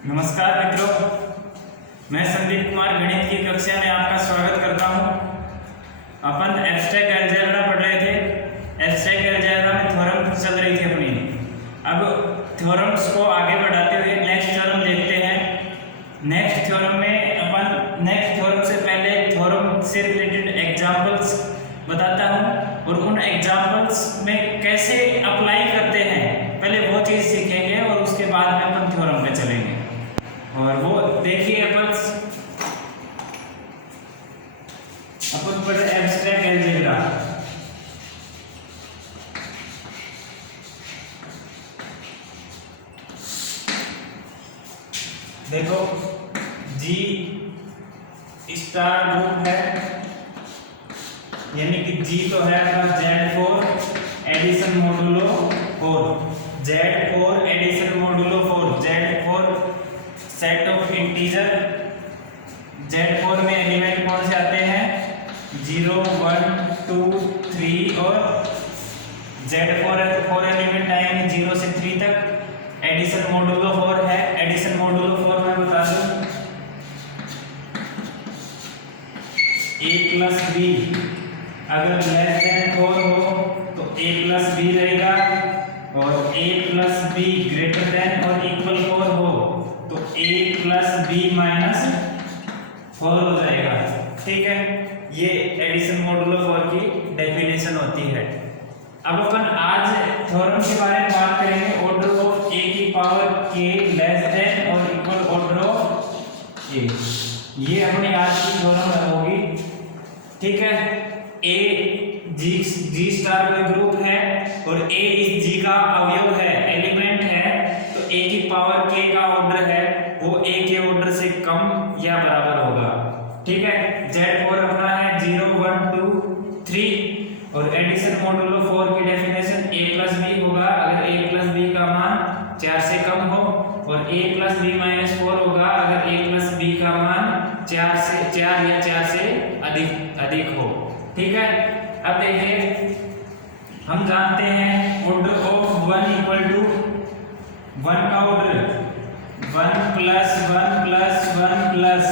नमस्कार मित्रों, मैं संदीप कुमार गणित की कक्षा में आपका स्वागत करता हूं। अपन एब्स्ट्रैक्ट अलजेब्रा पढ़ रहे थे। एब्स्ट्रैक्ट अलजेब्रा में थ्योरम चल रही थी अपनी। अब थ्योरम्स को आगे बढ़ाते हुए नेक्स्ट थ्योरम देखते हैं। नेक्स्ट थ्योरम में अपन नेक्स्ट थ्योरम से पहले थ्योरम से रिलेटेड एग्जांपल्स बताता हूं और उन एग्जांपल्स में कैसे अप्लाई करते हैं पहले वो चीज़ सीखेंगे और उसके बाद में अपन थ्योरम पे चलेंगे। और वो देखिए अपन पढ़े एब्स्ट्रैक्ट अलजेब्रा। देखो जी स्टार ग्रुप है, यानी कि जी तो है अपना Z4 addition modulo 4, Z4 addition modulo 4, Z4 set of integer. Z4 में एलिमेंट कौन से आते हैं? 0 1 2 3 और Z4 है तो 4 एलिमेंट आएंगे 0 से 3 तक। एडिशन मोडुलो 4 है। एडिशन मोडुलो 4 में बता दूं a प्लस बी अगर लेस देन 4 हो तो a प्लस बी रहेगा, और a plus be greater than और इक्वल 4 हो तो a प्लस बी माइनस 4 हो जाएगा। ठीक है, ये एडिशन मोडुलो 4 की डेफिनेशन होती है। अब अपन आज थ्योरम के बारे में बात करेंगे। ऑर्डर ऑफ a की पावर k लेस देन और इक्वल ऑर्डर ऑफ a, ये अपनी आज की थ्योरम होगी। ठीक है, a जी स्टार का ग्रुप है और a इस g का अवयव है, एलिमेंट है, तो a की पावर k का ऑर्डर है वो a के ऑर्डर से कम या बराबर होगा। ठीक है, Z4 अपना है 0 1 2 3 और एडिशन मोडुलो 4 की डेफिनेशन a प्लस बी होगा अगर a प्लस बी का मान 4 से कम हो, और a प्लस बी माइनस 4 होगा अगर a प्लस बी का मान 4 या 4 से अधिक हो। ठीक है, अब देखिए हम जानते हैं ऑर्डर ऑफ 1 इक्वल टू 1 का ऑर्डर 1 प्लस 1 प्लस 1 प्लस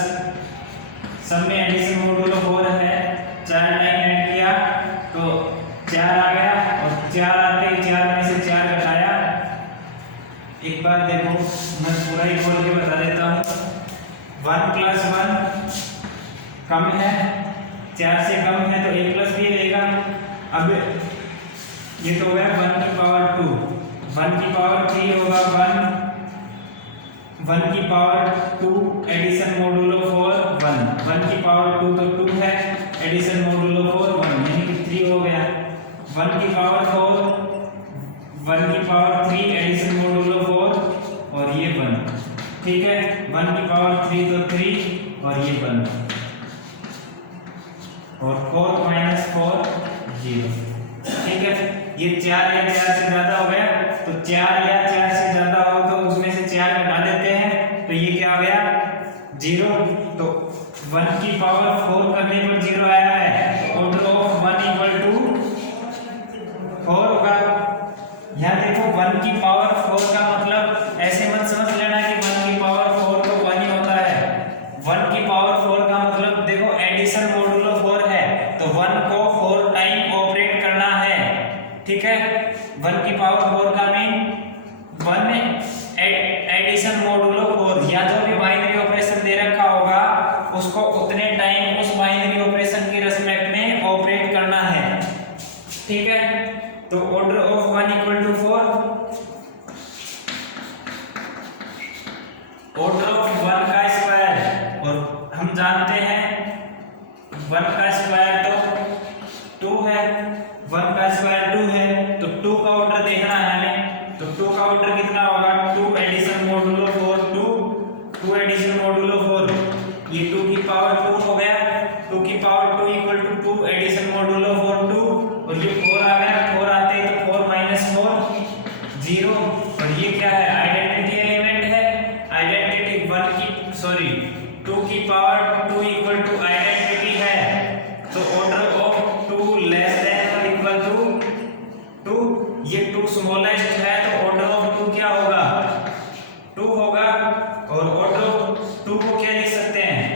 सब में एडिशन मोडुलो 4 है। 4 लाइन ऐड किया तो 4 आ गया और 4 आते ही 4 में से 4 घटाया। एक बार देखो मैं पूरा ही खोल के बता देता हूँ। 1 प्लस 1 कम है, 4 से कम है तो a प्लस बी रहेगा। अब ये तो है 1 की पावर 2, 1 की पावर 3 होगा 1 की पावर 2 एडिशन मोडुलो 4 1 की पावर 2 तो 2 है, एडिशन मोडुलो 4 1 यानी कि 3 हो गया। 1 की पावर 4 1 की पावर 3 एडिशन मोडुलो 4 और ये 1। ठीक है, 1 की पावर 3 तो 3 और ये 1 और 4 माइनस 4 0। ठीक है, ये 4 या 4 से ज्यादा हो गया तो 4 या 4 से ज्यादा हो तो उसमें से 4 घटा देते हैं तो ये क्या हो गया 0। तो 1 की पावर 4 करने पर 0 आया है, ऑर्डर ऑफ 1 इक्वल टू 4 होगा। यहाँ देखो 1 की पावर 4 का मतलब ऐसे मत समझ लेना कि 1 की पावर 4 तो 1 ही होता है। 1 की पावर 4 का मतलब देखो एडिशन मोडुलो 4 है तो 1 को 4 टाइम ऑपरेट करना है। ठीक है, 1 की पावर 4 का मीन 1 एडिशन मोडुलो 4 या जो भी बाइनरी ऑपरेशन दे रखा होगा उसको उतने टाइम उस बाइनरी ऑपरेशन की रिस्पेक्ट में ऑपरेट करना है। ठीक है, तो order of 1 equal to 4, order of 1 का स्क्वायर, और हम जानते हैं 1 का स्क्वायर तो 2 है, 1 का स्क्वायर 2 है तो 2 का ऑर्डर देखना है हमें। तो 2 का ऑर्डर कितना होगा 2 एडिशन मोडुलो 4 2 एडिशन मोडुलो 4, ये 2 की पावर 2 हो गया। 2 की power 2 equal to 2 addition modulo 4 2 और ये 4 आ गया। 4 आते ही तो 4 माइनस 4 0 और ये क्या है आइडेंटिटी एलिमेंट है। आइडेंटिटी 2 की पावर 2 इक्वल टू आइडेंटिटी है तो ऑर्डर ऑफ 2 लेस देन और इक्वल टू 2, ये 2 स्मॉलेस्ट है तो ऑर्डर ऑफ 2 क्या होगा 2 होगा। और ऑर्डर ऑफ 2 को क्या लिख सकते हैं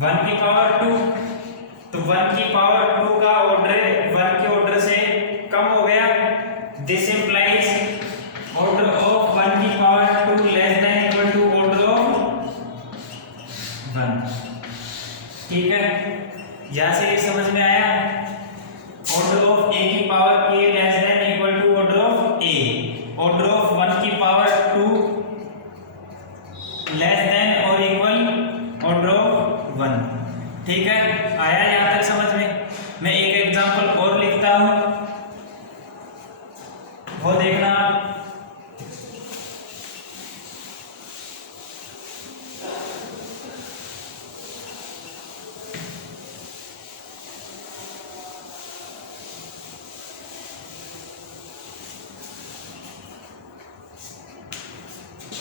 1 की पावर 2, तो 1 की पावर 2 का ऑर्डर 1 के ऑर्डर से कम हो गया, दिस इंप्लाइज ऑर्डर ऑफ 1 की power 2 less than equal to order of 1। ठीक है, यहां से समझ में आया, ऑर्डर ऑफ a की power k less than equal to order of a, order of 1 की पावर 2 लेस देन और इक्वल ऑर्डर ऑफ 1। ठीक है, आया यहां तक समझ में। मैं एक एग्जांपल और लिखता हूं, वो देखना आप।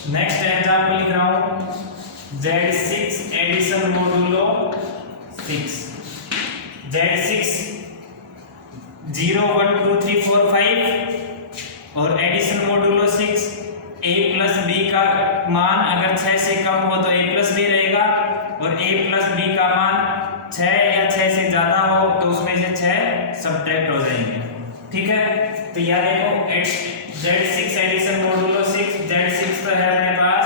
नेक्स्ट एग्जांपल लिख रहा हूं, Z6 एडिशन मोडुलो 6, Z6 0 1 2 3 4 5 और एडिशन मोडुलो 6, a प्लस b का मान अगर 6 से कम हो तो a प्लस b रहेगा, और a प्लस b का मान 6 या 6 से ज्यादा हो तो उसमें से 6 सब्ट्रैक्ट हो जाएंगे। ठीक है, तो यह देखो Z6 एडिशन मोडुलो 6, Z6 तो है अपने पास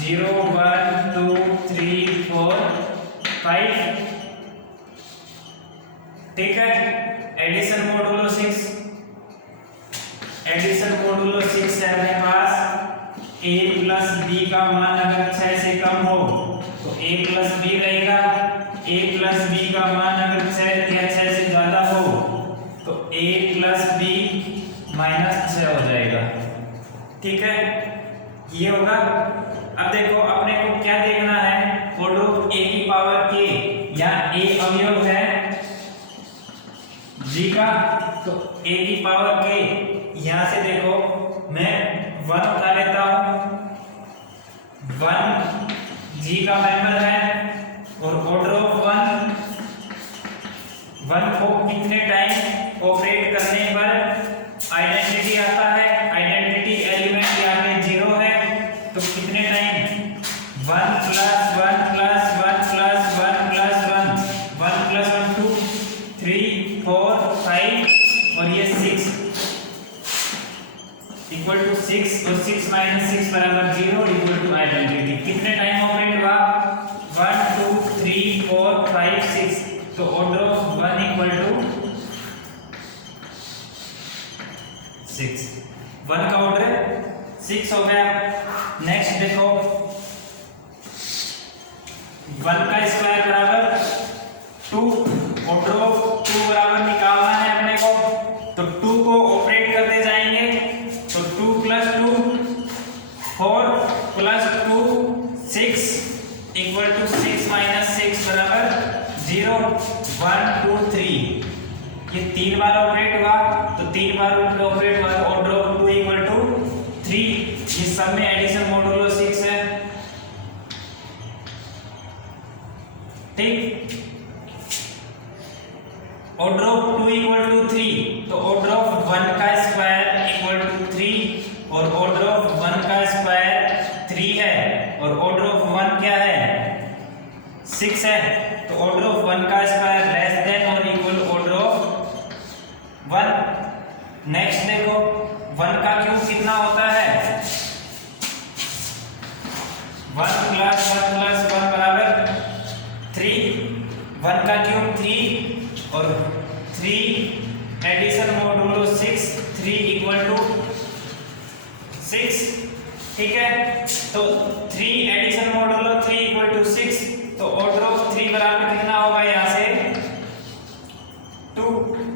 0 1 2 3 4 5। ठीक है, एडिशन मोडुलो 6, एडिशन मोडुलो 6 है अपने पास a प्लस b का मान अगर 6 से कम हो तो a प्लस b रहेगा, a प्लस b का मान अगर 6 या 6 से ज्यादा हो तो a प्लस b माइनस 6 हो जाएगा। ठीक है, ये होगा। अब देखो अपने को क्या देखना है, ऑर्डर ऑफ a की पावर k, या a अवयव है g का, तो a की पावर k, यहां से देखो मैं 1 उठा लेता हूं, 1 g का मेंबर है, और ऑर्डर ऑफ 1 को कितने टाइम ऑपरेट करने पर आइडेंटिटी आता है, आइडेंटिटी एलिमेंट यहाँ पे 0 है, तो कितने time 1 plus 1 plus 1 plus 1 plus 1 1 plus 1 2 3 4 5 और ये 6 इक्वल टू 6, और 6 माइनस 6 बराबर 0 इक्वल टू आइडेंटिटी। कितने टाइम ऑपरेट हुआ 1 2 3 4 5 6, तो ऑर्डर ऑफ 1 इक्वल टू 6, 1 का ऑर्डर 6 हो गया। नेक्स्ट देखो 1 का स्क्वायर बराबर 2, ऑर्डर ऑफ 2 बराबर निकालना है अपने को, तो 2 को ऑपरेट करते जाएंगे, तो 2 plus 2 4 plus 2 6 equal to 6 minus 6 बराबर 0 1 2 3, ये 3 बार ऑपरेट हुआ, तो 3 बार ऑपरेट हुआ, ऑर्डर ऑफ 2 इक्वल टू 3, ये सब में एडिशन मोडुलो 6 है। ठीक, ऑर्डर ऑफ 2 इक्वल टू 3, तो ऑर्डर ऑफ 1 का स्क्वायर इक्वल टू 3, और ऑर्डर ऑफ 1 का स्क्वायर 3 है, और ऑर्डर ऑफ 1 क्या है 6 है, तो ऑर्डर ऑफ 1 का स्क्वायर लेस देन और इक्वल ऑर्डर ऑफ 1। नेक्स्ट देखो 1 का क्यूब कितना होता है 1 प्लस 1 प्लस 1 बराबर 3, 1 का क्यूब 3 और 3 एडिशन मोडुलो 6, 3 इक्वल टू 6। ठीक है, तो 3 एडिशन मोडुलो 3 इक्वल टू 6, तो ऑर्डर ऑफ 3 बराबर कितना होगा यहां से 2,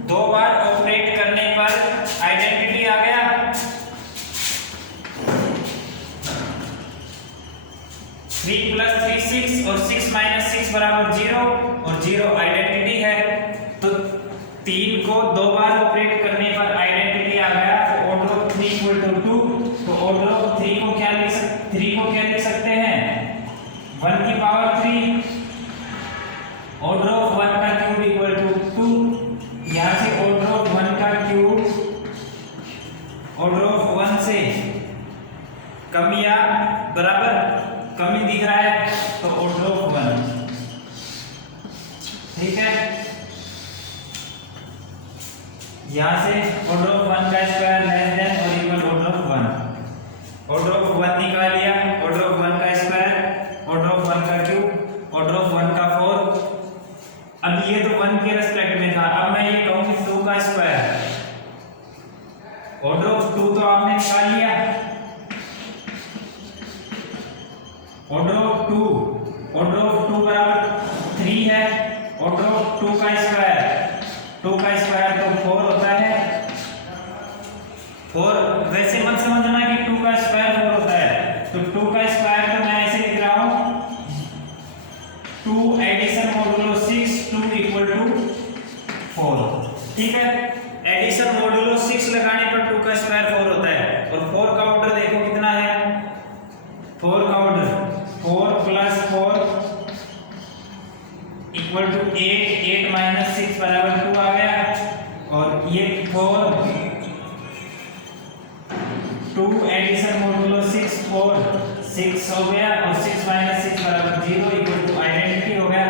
2 बार ऑपरेट करने पर आइडेंटिटी आ गया। 3 प्लस 3 6 और 6 माइनस 6 बराबर 0, और 0 आइडेंटिटी है, तो 3 को 2 बार ऑपरेट करने पर आइडेंटिटी आ गया, तो ऑर्डर ऑफ 3 इक्वल टू 2, तो ऑर्डर ऑफ 3 को क्या लिख सकते हैं 1 की पावर 3, ऑर्डर ऑफ 1 का क्यूब इक्वल टू 2, यहां से ऑर्डर ऑफ 1 का क्यूब ऑर्डर ऑफ 1 से कम या बराबर यहाँ से ऑर्डर ऑफ 1 का स्क्वायर लेस देन और equal order of 1। Order of 1 निकाल लिया, ऑर्डर ऑफ 1 का स्क्वायर, ऑर्डर ऑफ 1 का क्यूब, ऑर्डर ऑफ 1 का 4। अब ये तो 1 के रेस्पेक्ट में था, अब मैं ये कहूँ कि 2 का स्क्वायर, ऑर्डर ऑफ 2 तो आपने निकाल लिया, ऑर्डर ऑफ 2 बराबर 3 है, ऑर्डर ऑफ 2 का स्क्वायर तो 4 होता है। 4 वैसे मत समझना कि 2 का स्क्वायर 4 होता है, तो 2 का स्क्वायर तो मैं ऐसे लिख रहा हूं 2 एडिशन मॉडुलो 6 2 इक्वल टू 4। ठीक है, एडिशन मॉडुलो 6 लगाने पर 2 का स्क्वायर 4 होता है। और 4 का ऑर्डर देखो कितना है, 4 का order 4 plus 4 equal to 8, 8 minus 6 बराबर 2 आ गया। और ये 4 2 एडिशन मॉडुलो 6 4 6 हो गया, और 6 माइनस 6 बराबर 0 इक्वल टू आइडेंटिटी हो गया।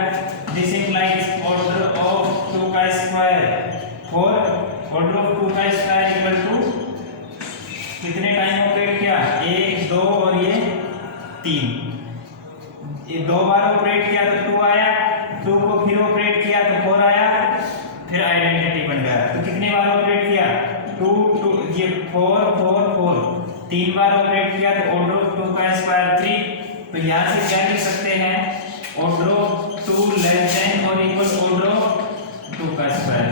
दिस इंप्लाइज ऑर्डर ऑफ 2 का स्क्वायर 4, ऑर्डर ऑफ 2 का स्क्वायर इक्वल टू कितने टाइम ऑपरेट किया, 1 2 और ये 3, ये 2 बार ऑपरेट किया तो 2 आया, 2 को फिर ऑपरेट किया तो 4 आया, फिर आइडेंटिटी बन गया। तो कितने बार ऑपरेट किया, 2 2 ये 4 4 4, 3 बार ऑपरेट किया तो ऑर्डर ऑफ 2 का स्क्वायर 3। तो यहाँ से क्या लिख सकते हैं, ऑर्डर ऑफ 2 लेस देन और इक्वल ऑर्डर ऑफ 2 का स्क्वायर,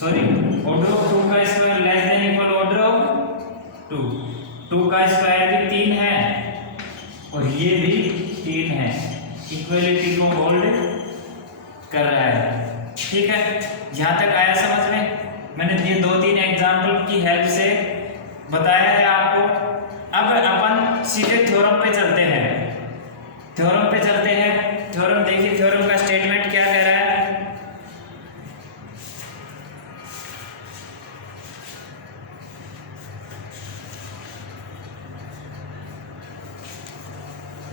सॉरी ऑर्डर ऑफ 2 का square less than equal order of 2। 2 का स्क्वायर भी 3 है और ये भी 3 है, इक्वलिटी को होल्ड कर रहा है। ठीक है, यहाँ तक आया समझ में? मैंने ये 2-3 एग्जाम्पल की हेल्प से बताया है आपको। अब अपन सीधे थ्योरम पे चलते हैं। थ्योरम देखिए, थ्योरम का स्टेटमेंट क्या कह रहा है।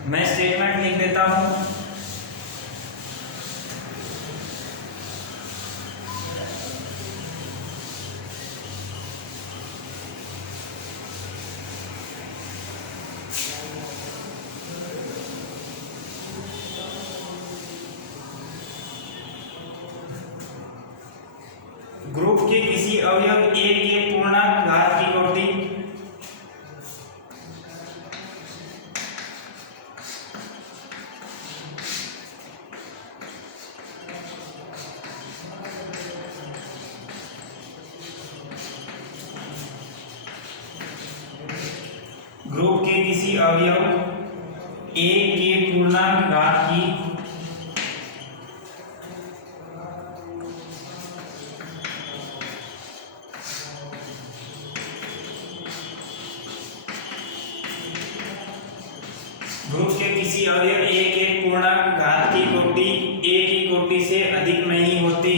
मैं स्टेटमेंट लिख देता हूं, ग्रुप के किसी अवयव ए के पूर्णांक घात की कोटि ग्रुप के किसी अवयव ए के पूर्णांक घात की ग्रुप के किसी अवयव ए के पूर्णांक घात की कोटि ए की कोटि से अधिक नहीं होती।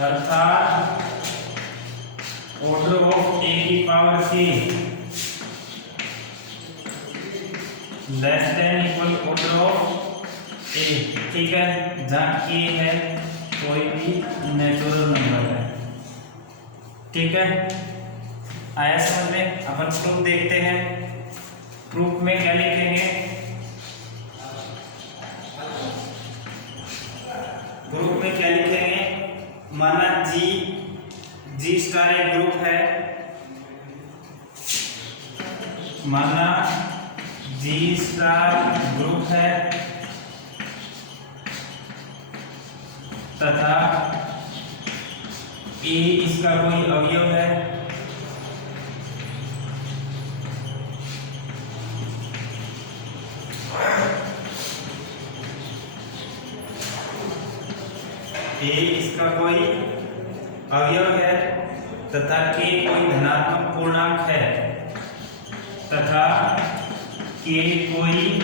अर्थात ऑर्डर ऑफ ए की power k less than equal order of a. ठीक है, जहाँ के है कोई भी नेचुरल नंबर है। ठीक है, आया समझ में? अपन प्रूफ देखते हैं। प्रूफ में क्या लिखेंगे, ग्रुप में क्या लिखेंगे, माना जी स्टार एक ग्रुप है, माना जी स्टार ग्रुप है तथा ए इसका कोई अवयव है, ए इसका कोई अवयव है तथा के कोई धनात्मक पूर्णांक है तथा के कोई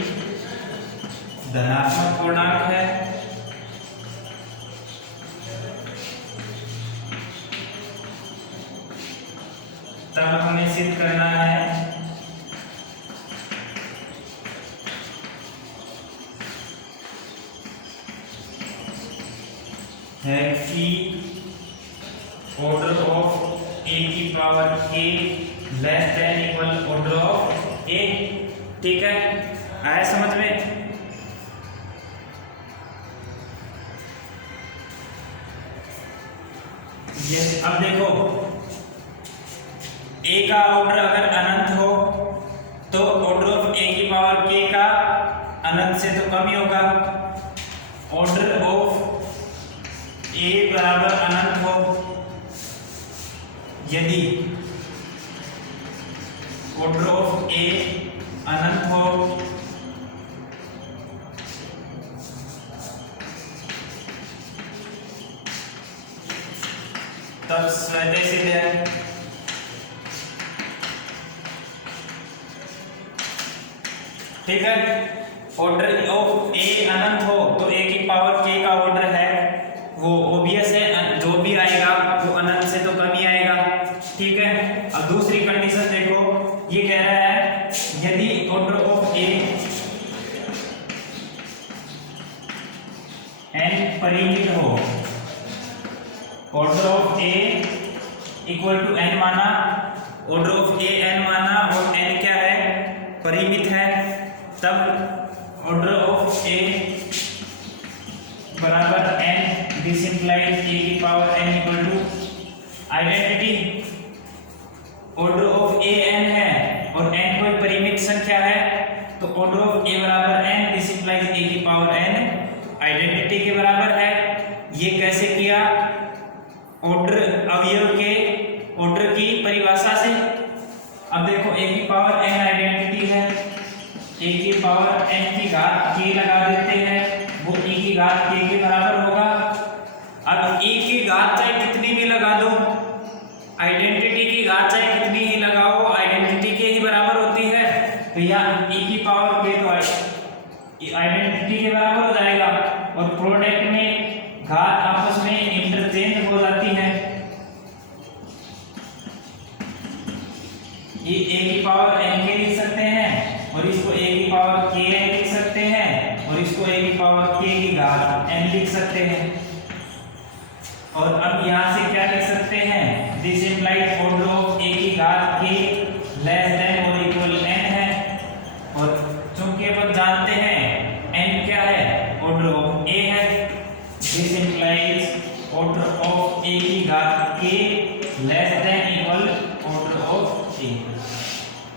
धनात्मक पूर्णांक है तब हमें सिद्ध करना है कि ऑर्डर ऑफ ए की power k less than equal order of a. ठीक है, आया समझ में? ये अब देखो, a का ऑर्डर अगर अनंत हो तो ऑर्डर ऑफ a की पावर k का अनंत से तो कम ही होगा। ऑर्डर ऑफ a बराबर अनंत हो, यदि ऑर्डर ऑफ a अनंत हो तब स्वतः सिद्ध है। ठीक है, ऑर्डर ऑफ a अनंत हो तो a की पावर k का ऑर्डर है वो ओबियस है, जो भी आएगा वो अनंत से तो कम ही आएगा। ठीक है, अब दूसरी कंडीशन देखो, ये कह रहा है यदि ऑर्डर ऑफ a n परिमित हो, order of a equal to n माना, ऑर्डर ऑफ a n माना और n क्या है, परिमित है, तब ऑर्डर ऑफ a बराबर n, दिस इंप्लाइज a की पावर n equal to identity. Order of a n है और n कोई परिमित संख्या है तो ऑर्डर ऑफ a बराबर n, दिस इंप्लाइज a की पावर n आइडेंटिटी के बराबर है। ये कैसे किया? ऑर्डर अवयव के ऑर्डर की परिभाषा से। अब देखो a की पावर n आइडेंटिटी है, a की पावर n की घात k लगा देते हैं, वो e की घात k के बराबर होगा। अब e की घात चाहे कितनी भी लगा दो, आइडेंटिटी की घात चाहे कितनी ही लगाओ, आइडेंटिटी के ही बराबर होती है। तो यहाँ e की पावर k तो आइडेंटिटी के बराबर हो जाएगा और प्रोडक्ट में घात आपस में इंटरचेंज हो जाती है। ये a की पावर n के लिख सकते हैं और इसको a की पावर k n लिख सकते हैं और इसको a की पावर k की घात n लिख सकते हैं। और अब यहाँ से क्या लिख सकते हैं, this implies order of a की घात k लेस देन और इक्वल n है। और चूंकि अपन जानते हैं n क्या है, ऑर्डर ऑफ a है, this implies order of a की घात k less than equal order of a,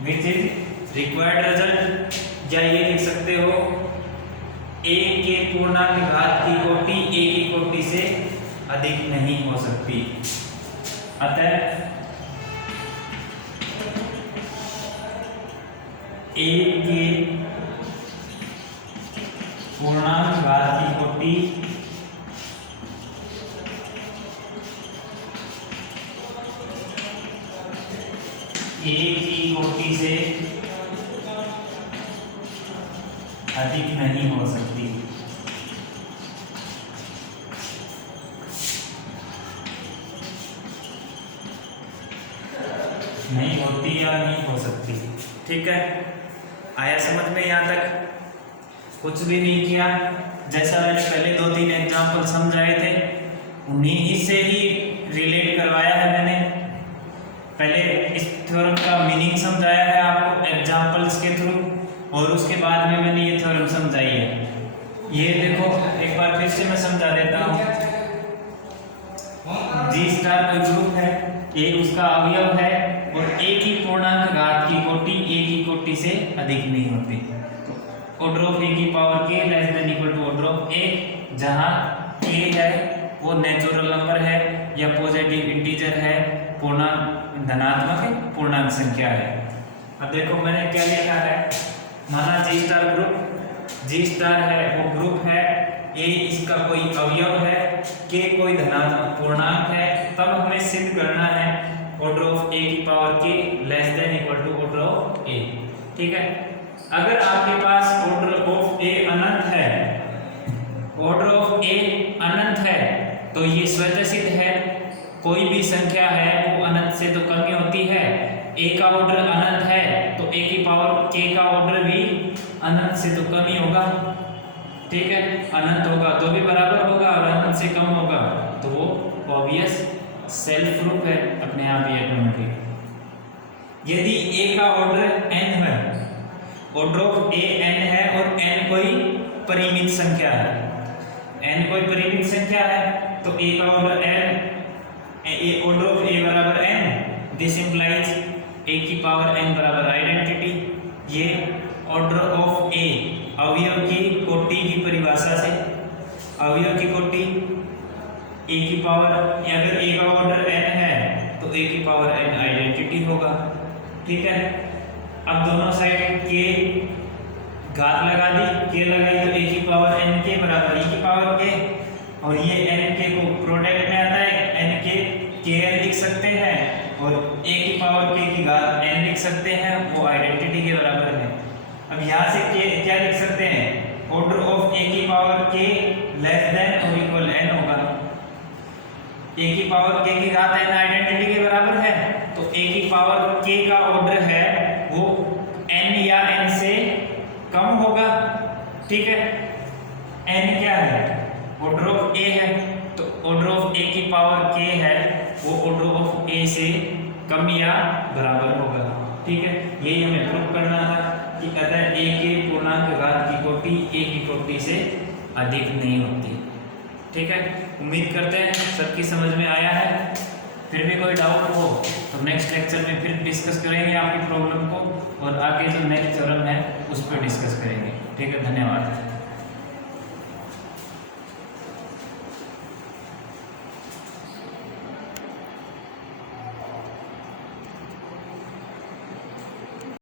which is required result. या ये लिख सकते हो a के पूर्णांक घात की कोटि a की कोटि से अधिक नहीं हो सकती। अतः a के पूर्णांक घात की कोटि a की कोटि से अधिक नहीं हो सकती। नहीं होती या नहीं हो सकती। ठीक है, आया समझ में? यहाँ तक कुछ भी नहीं किया, जैसा मैंने पहले 2-3 एग्जाम्पल समझाए थे उन्हीं से ही रिलेट करवाया है मैंने। पहले इस थ्योरम का मीनिंग समझाया है आपको एग्जाम्पल्स के थ्रू और उसके बाद में मैंने ये थ्योरम समझाई है। ये देखो एक बार फिर से मैं समझा देता हूँ। जी स्टार कोई ग्रुप है, ए उसका अवयव है और ए की पूर्णांक घात की कोटि ए की कोटि से अधिक नहीं होती। ऑर्डर ऑफ ए की power k less than equal to order of a, जहाँ के है वो नेचुरल नंबर है या पॉजिटिव इंटीजर है, पूर्णांक धनात्मक पूर्णांक संख्या है। अब देखो मैंने क्या लिखा है, माना जी स्टार ग्रुप, जी स्टार है वो ग्रुप है, ए इसका कोई अवयव है, के कोई धनात्मक पूर्णांक है, तब हमें सिद्ध करना है ऑर्डर ऑफ ए की power k less than equal to order of a. ठीक है, अगर आपके पास ऑर्डर ऑफ ए अनंत है, ऑर्डर ऑफ ए अनंत है तो ये स्वतः सिद्ध है, कोई भी भी संख्या है वो अनंत से तो कम ही होती है। a का ऑर्डर अनंत है तो a की पावर k का ऑर्डर भी अनंत से तो कम ही होगा, ठीक है। अनंत होगा तो भी बराबर होगा और अनंत से कम होगा तो वो ऑब्वियस सेल्फ प्रूफ है अपने आप ही ऑटोमेटिक। यदि a का ऑर्डर n है, ऑर्डर ऑफ a n है और n कोई परिमित संख्या है, n कोई परिमित संख्या है तो a का order n, order of a बराबर n, दिस इंप्लाइज a की पावर n बराबर आइडेंटिटी। ये ऑर्डर ऑफ a अवयव की कोटि की परिभाषा से, अवयव की कोटि a की पावर, अगर a का ऑर्डर n है तो a की पावर n आइडेंटिटी होगा, ठीक है। अब दोनों साइड के घात लगा दी, k लगाई तो a की पावर n के बराबर e की पावर k, और ये n के को प्रोडक्ट में आता है, n के kn लिख सकते हैं और a की पावर k की घात n लिख सकते हैं, वो आइडेंटिटी के बराबर है। अब यहाँ से क्या लिख सकते हैं, ऑर्डर ऑफ a की पावर k लेस देन और इक्वल n होगा। a की पावर k की घात n आइडेंटिटी के बराबर है तो a की पावर k का ऑर्डर है वो n या n से कम होगा, ठीक है। n क्या है, ऑर्डर ऑफ a है तो ऑर्डर ऑफ a की पावर k है वो ऑर्डर ऑफ a से कम या बराबर होगा, ठीक है। यही हमें प्रूव करना था कि अगर a के पूर्णांक घात की कोटि a की कोटि से अधिक नहीं होती, ठीक है। उम्मीद करते हैं सबकी समझ में आया है। फिर भी कोई डाउट हो तो नेक्स्ट लेक्चर में फिर डिस्कस करेंगे आपकी प्रॉब्लम को, और आगे जो नेक्स्ट थ्योरम है उस पर डिस्कस करेंगे, ठीक है। धन्यवाद।